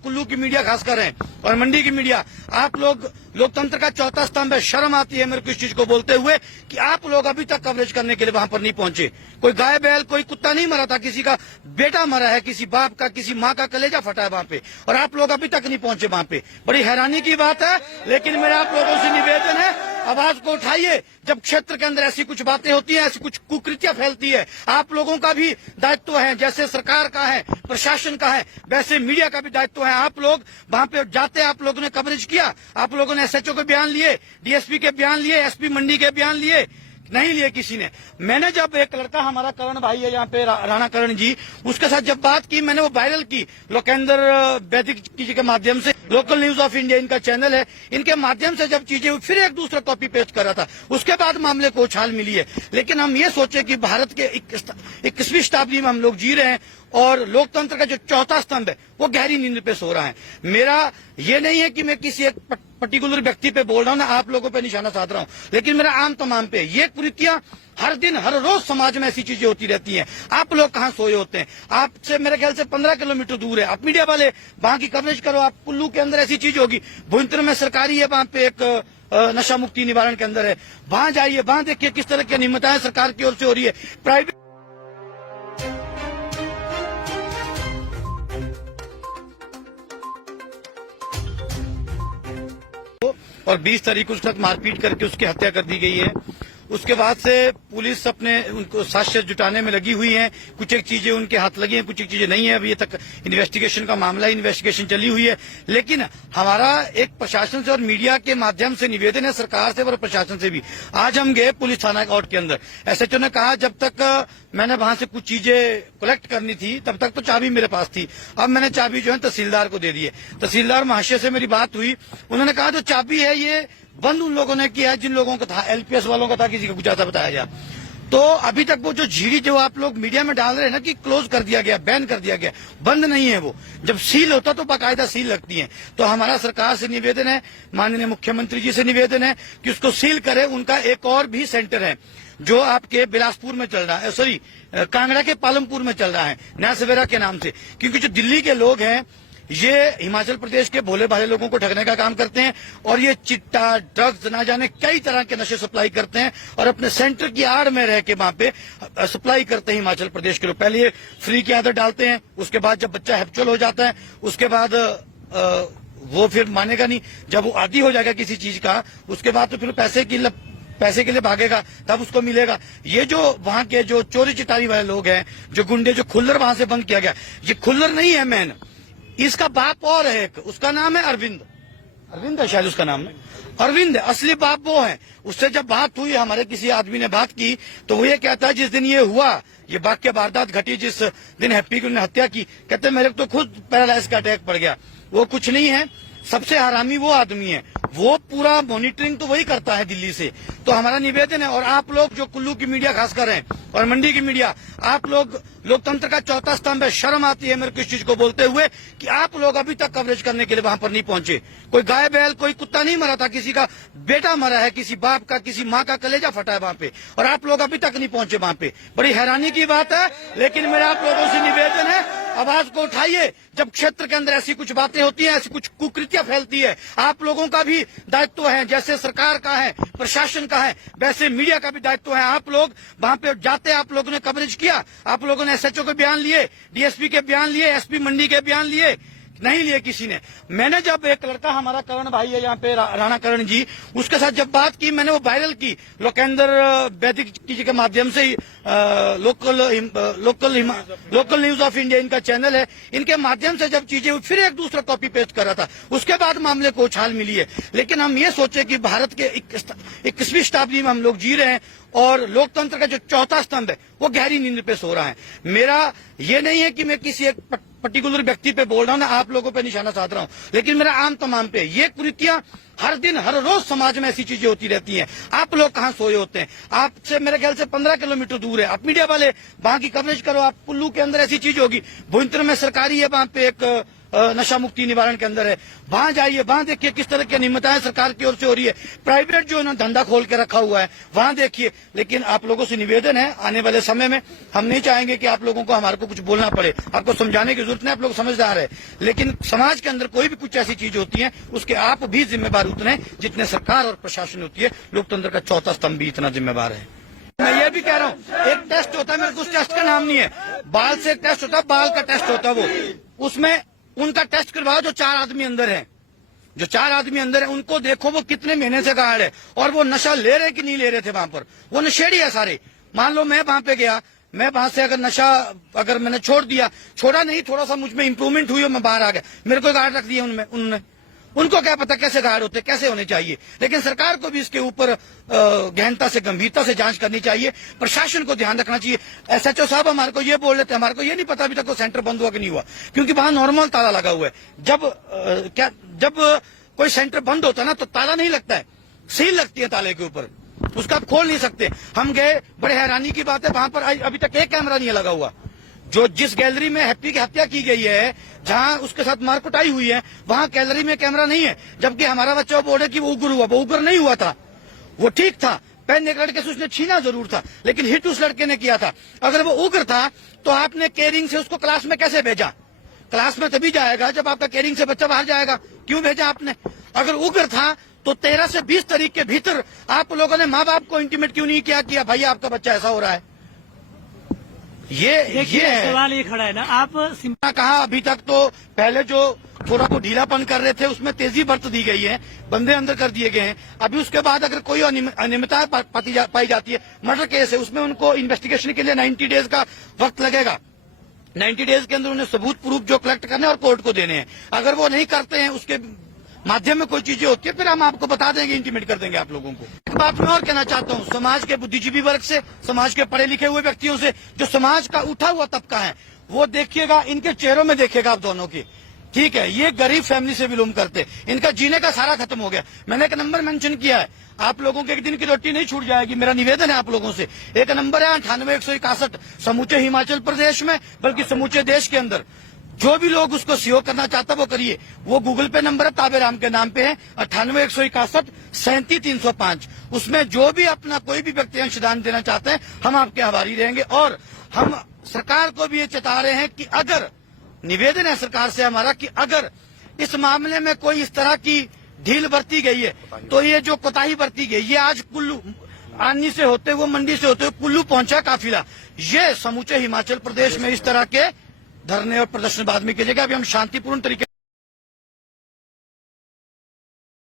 कुल्लू की मीडिया खासकर है और मंडी की मीडिया, आप लोग लोकतंत्र का चौथा स्तंभ है। शर्म आती है मेरे को इस चीज को बोलते हुए कि आप लोग अभी तक कवरेज करने के लिए वहां पर नहीं पहुंचे। कोई गाय बैल कोई कुत्ता नहीं मरा था, किसी का बेटा मरा है, किसी बाप का किसी माँ का कलेजा फटा है वहां पे, और आप लोग अभी तक नहीं पहुंचे वहां पे। बड़ी हैरानी की बात है। लेकिन मेरा आप लोगों से निवेदन है, आवाज को उठाइए। जब क्षेत्र के अंदर ऐसी कुछ बातें होती हैं, ऐसी कुछ कुकृतियां फैलती है, आप लोगों का भी दायित्व है। जैसे सरकार का है, प्रशासन का है, वैसे मीडिया का भी दायित्व है। आप लोग वहां पे जाते, आप लोगों ने कवरेज किया, आप लोगों ने एसएचओ के बयान लिए, डीएसपी के बयान लिए, एसपी मंडी के बयान लिए, नहीं लिए किसी ने। मैंने जब एक लड़का हमारा करण भाई है यहाँ पे, राणा करण जी, उसके साथ जब बात की, मैंने वो वायरल की लोकेंद्र वैदिक जी के माध्यम से, लोकल न्यूज ऑफ इंडिया इनका चैनल है, इनके माध्यम से जब चीजें फिर एक दूसरा कॉपी पेस्ट कर रहा था, उसके बाद मामले को उछाल मिली है। लेकिन हम ये सोचे कि भारत के 21वीं शताब्दी में हम लोग जी रहे हैं और लोकतंत्र का जो चौथा स्तंभ है वो गहरी नींद पे सो रहा है। मेरा ये नहीं है कि मैं किसी एक पर्टिकुलर व्यक्ति पे बोल रहा हूं ना, आप लोगों पे निशाना साध रहा हूं, लेकिन मेरा आम तमाम पे ये कुरीतियां हर दिन हर रोज समाज में ऐसी चीजें होती रहती हैं। आप लोग कहां सोए होते हैं? आपसे मेरे ख्याल से 15 किलोमीटर दूर है। आप मीडिया वाले वहां की कवरेज करो। आप कुल्लू के अंदर ऐसी चीज होगी, भुंतर में सरकारी है, वहां पे एक नशा मुक्ति निवारण के अंदर है, वहां जाइए, वहां देखिए किस तरह की अनियमितताएं सरकार की ओर से हो रही है। प्राइवेट और 20 तारीख को उसके साथ मारपीट करके उसकी हत्या कर दी गई है। उसके बाद से पुलिस अपने उनको साक्ष्य जुटाने में लगी हुई है। कुछ एक चीजें उनके हाथ लगी हैं, कुछ एक चीजें नहीं है। अभी तक इन्वेस्टिगेशन का मामला है, इन्वेस्टिगेशन चली हुई है। लेकिन हमारा एक प्रशासन से और मीडिया के माध्यम से निवेदन है, सरकार से और प्रशासन से भी। आज हम गए पुलिस थाना कोर्ट के अंदर, एसएचओ ने कहा जब तक मैंने वहां से कुछ चीजें कलेक्ट करनी थी तब तक तो चाबी मेरे पास थी। अब मैंने चाबी जो है तहसीलदार को दे दी है। तहसीलदार महाशय से मेरी बात हुई, उन्होंने कहा जो चाबी है ये बंद उन लोगों ने किया है जिन लोगों का था, एलपीएस वालों का था, किसी का कुछ ऐसा बताया गया। तो अभी तक वो जो झीड़ी जो आप लोग मीडिया में डाल रहे हैं ना कि क्लोज कर दिया गया, बैन कर दिया गया, बंद नहीं है वो। जब सील होता तो बाकायदा सील लगती है। तो हमारा सरकार से निवेदन है, माननीय मुख्यमंत्री जी से निवेदन है कि उसको सील करे। उनका एक और भी सेंटर है जो आपके बिलासपुर में चल रहा है, सॉरी कांगड़ा के पालमपुर में चल रहा है, नया सवेरा के नाम से। क्योंकि जो दिल्ली के लोग हैं ये हिमाचल प्रदेश के भोले भाले लोगों को ठगने का काम करते हैं और ये चिट्टा, ड्रग्स, ना जाने कई तरह के नशे सप्लाई करते हैं और अपने सेंटर की आड़ में रह के वहां पे सप्लाई करते हैं हिमाचल प्रदेश के लोग। पहले ये फ्री की आदत डालते हैं, उसके बाद जब बच्चा हैप्चुअल हो जाता है उसके बाद वो फिर मानेगा नहीं। जब वो आदी हो जाएगा किसी चीज का उसके बाद तो फिर पैसे के लिए भागेगा, तब उसको मिलेगा। ये जो वहां के जो चोरी चिटारी वाले लोग हैं, जो गुंडे, जो खुल्लर वहां से बंद किया गया, ये खुल्लर नहीं है मैन, इसका बाप और है एक, उसका नाम है अरविंद है शायद उसका नाम है, अरविंद है, असली बाप वो है। उससे जब बात हुई, हमारे किसी आदमी ने बात की, तो वो ये कहता है जिस दिन ये हुआ, ये वाकया वारदात घटी, जिस दिन हैप्पी की उन्होंने हत्या की, कहते मेरे को तो खुद पैरालाइज का अटैक पड़ गया। वो कुछ नहीं है, सबसे हरामी वो आदमी है, वो पूरा मॉनिटरिंग तो वही करता है दिल्ली से। तो हमारा निवेदन है, और आप लोग जो कुल्लू की मीडिया खासकर हैं और मंडी की मीडिया, आप लोग लोकतंत्र का चौथा स्तंभ है। शर्म आती है मेरे को इस चीज को बोलते हुए कि आप लोग अभी तक कवरेज करने के लिए वहां पर नहीं पहुंचे। कोई गाय बैल कोई कुत्ता नहीं मरा था, किसी का बेटा मरा है, किसी बाप का किसी माँ का कलेजा फटा है वहां पे, और आप लोग अभी तक नहीं पहुंचे वहां पे। बड़ी हैरानी की बात है। लेकिन मेरा आप लोगों से निवेदन है, आवाज को उठाइए। जब क्षेत्र के अंदर ऐसी कुछ बातें होती हैं, ऐसी कुछ कुकृतियां फैलती है, आप लोगों का भी दायित्व है। जैसे सरकार का है, प्रशासन का है, वैसे मीडिया का भी दायित्व है। आप लोग वहां पे जाते, आप लोगों ने कवरेज किया, आप लोगों ने एसएचओ के बयान लिए, डीएसपी के बयान लिए, एसपी मंडी के बयान लिए, नहीं लिए किसी ने। मैंने जब एक लड़का हमारा करण भाई है यहाँ पे, राणा करण जी, उसके साथ जब बात की, मैंने वो वायरल की लोकेंद्र वैदिक जी के माध्यम से, लोकल न्यूज ऑफ इंडिया इनका चैनल है, इनके माध्यम से जब चीजें फिर एक दूसरा कॉपी पेस्ट कर रहा था, उसके बाद मामले को उछाल मिली है। लेकिन हम ये सोचे कि भारत के 21वीं शताब्दी में हम लोग जी रहे हैं और लोकतंत्र का जो चौथा स्तंभ है वो गहरी नींद पे सो रहा है। मेरा ये नहीं है कि मैं किसी एक पर्टिकुलर व्यक्ति पे बोल रहा हूं ना, आप लोगों पे निशाना साध रहा हूं, लेकिन मेरा आम तमाम पे ये कुरीतियां हर दिन हर रोज समाज में ऐसी चीजें होती रहती हैं। आप लोग कहां सोए होते हैं? आपसे मेरे ख्याल से 15 किलोमीटर दूर है। आप मीडिया वाले वहां की कवरेज करो। आप कुल्लू के अंदर ऐसी चीज होगी, भुंतर में सरकारी है, वहां पे एक नशा मुक्ति निवारण के अंदर है। वहां जाइए, वहां देखिए किस तरह की अनियमितताएं सरकार की ओर से हो रही है। प्राइवेट जो उन्होंने धंधा खोल के रखा हुआ है वहां देखिए। लेकिन आप लोगों से निवेदन है, आने वाले समय में हम नहीं चाहेंगे कि आप लोगों को हमारे को कुछ बोलना पड़े, आपको समझाने की जरूरत नहीं, आप लोग समझदार है। लेकिन समाज के अंदर कोई भी कुछ ऐसी चीज होती है उसके आप भी जिम्मेदार उतने जितने सरकार और प्रशासन होती है। लोकतंत्र का चौथा स्तंभ भी इतना जिम्मेदार है। मैं ये भी कह रहा हूँ, एक टेस्ट होता है, मेरे को उस टेस्ट का नाम नहीं है, बाल से एक टेस्ट होता है, बाल का टेस्ट होता है वो, उसमें उनका टेस्ट करवाओ जो 4 आदमी अंदर है, जो 4 आदमी अंदर है उनको देखो वो कितने महीने से गार्ड है और वो नशा ले रहे कि नहीं ले रहे थे वहां पर। वो नशेड़ी है सारे। मान लो मैं वहां पे गया, मैं वहां से अगर नशा अगर मैंने छोड़ दिया, छोड़ा नहीं, थोड़ा सा मुझ में इंप्रूवमेंट हुई और मैं बाहर आ गया, मेरे को गार्ड रख दिया उन्होंने। उनको क्या पता कैसे गार्ड होते, कैसे होने चाहिए। लेकिन सरकार को भी इसके ऊपर गहनता से, गंभीरता से जांच करनी चाहिए। प्रशासन को ध्यान रखना चाहिए। SHO साहब हमारे को ये बोल रहे थे, हमारे को ये नहीं पता अभी तक वो सेंटर बंद हुआ कि नहीं हुआ, क्योंकि वहां नॉर्मल ताला लगा हुआ है। जब कोई सेंटर बंद होता है ना तो ताला नहीं लगता है, सील लगती है ताले के ऊपर, उसका आप खोल नहीं सकते। हम गए, बड़े हैरानी की बात है, वहां पर अभी तक एक कैमरा नहीं लगा हुआ। जो जिस गैलरी में हैप्पी की हत्या की गई है, जहां उसके साथ मारकुटाई हुई है, वहां गैलरी में कैमरा नहीं है। जबकि हमारा बच्चा बोल रहा है कि वो उग्र हुआ, वो उग्र नहीं हुआ था, वो ठीक था। पेन एक लड़के से उसने छीना जरूर था, लेकिन हिट उस लड़के ने किया था। अगर वो उग्र था तो आपने केयरिंग से उसको क्लास में कैसे भेजा? क्लास में तभी जाएगा जब आपका केयरिंग से बच्चा बाहर जाएगा। क्यों भेजा आपने? अगर उग्र था तो 13 से 20 तारीख के भीतर आप लोगों ने माँ बाप को इंटीमेट क्यों नहीं किया भाई आपका बच्चा ऐसा हो रहा है। ये सवाल ये खड़ा है ना, आप कहा अभी तक तो पहले जो थोड़ा वो ढीलापन कर रहे थे उसमें तेजी बरत दी गई है, बंदे अंदर कर दिए गए हैं। अभी उसके बाद अगर कोई अनियमितता पाई जाती है, मर्डर केस है, उसमें उनको इन्वेस्टिगेशन के लिए 90 डेज का वक्त लगेगा। 90 डेज के अंदर उन्हें सबूत प्रूफ जो कलेक्ट करने और कोर्ट को देने हैं। अगर वो नहीं करते हैं, उसके माध्यम में कोई चीजें होती है, फिर हम आपको बता देंगे, इंटीमेट कर देंगे आप लोगों को। एक बात मैं और कहना चाहता हूँ, समाज के बुद्धिजीवी वर्ग से, समाज के पढ़े लिखे हुए व्यक्तियों से, जो समाज का उठा हुआ तबका है, वो देखिएगा, इनके चेहरों में देखिएगा आप दोनों की। ठीक है, ये गरीब फैमिली से बिलोंग करते, इनका जीने का सारा खत्म हो गया। मैंने एक नंबर मेंशन किया है, आप लोगों के एक दिन की रोटी नहीं छूट जाएगी। मेरा निवेदन है आप लोगों से, एक नंबर है 98,161 समूचे हिमाचल प्रदेश में, बल्कि समूचे देश के अंदर। जो भी लोग उसको सहयोग करना चाहता वो करिए। वो गूगल पे नंबर है, ताबेराम के नाम पे है, 98,161 37,305। उसमें जो भी अपना कोई भी व्यक्ति अंशदान देना चाहते हैं, हम आपके आभारी रहेंगे। और हम सरकार को भी ये चेता रहे हैं कि अगर, निवेदन है सरकार से हमारा कि अगर इस मामले में कोई इस तरह की ढील बरती गई है, तो ये जो कोताही बरती गई, ये आज कुल्लू आनी से होते हुए, मंडी से होते हुए कुल्लू पहुंचा काफिला, ये समूचे हिमाचल प्रदेश में इस तरह के धरने और प्रदर्शन बाद में कीजिएगा। अभी हम शांतिपूर्ण तरीके